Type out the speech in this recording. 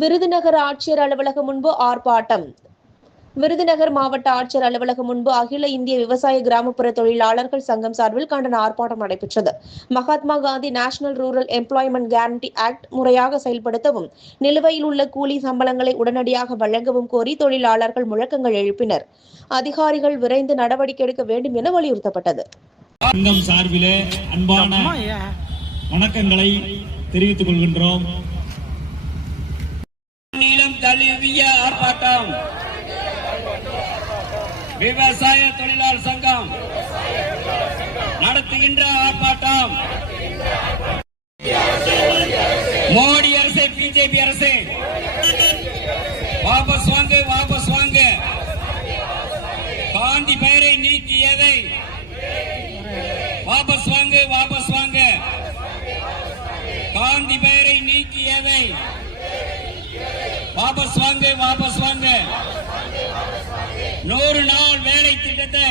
விருதுநகர் ஆட்சியர் அலுவலகம் முன்பு ஆர்ப்பாட்டம். விருதுநகர் மாவட்ட ஆட்சியர் அலுவலகம் முன்பு அகில இந்திய விவசாய கிராமப்புற தொழிலாளர்கள் சங்கம் சார்பில் கண்டன ஆர்ப்பாட்டம் நடைபெற்றது. Mahatma Gandhi national rural employment guarantee act முறையாக செயல்படுத்தவும், நிலுவையில் உள்ள கூலி சம்பளங்களை உடனடியாக வழங்கவும் கோரி தொழிலாளர்கள் முழக்கங்கள் எழுப்பினர். அதிகாரிகள் விரைந்து நடவடிக்கை எடுக்க வேண்டும் என வலியுறுத்தப்பட்டது. சங்கம் சார்பிலே அன்பான வணக்கங்களை தெரிவித்துக் கொள்கின்றோம். நீளம் தழுவிய ஆர்ப்பாட்டம். விவசாய தொழிலாளர் சங்கம் நடத்துகின்ற ஆர்ப்பாட்டம். மோடி அரசு, பிஜேபி அரசு வாபஸ் வாங்க, வாபஸ் வாங்க. காந்தி பெயரை நீக்கியதை வாபஸ் வாங்க, வாபஸ் வாங்க. காந்தி பெயரை நீக்கியதை வாபஸ் வாங்க, வாபஸ் வாங்க. 100 நாள் வேலை திட்டத்தை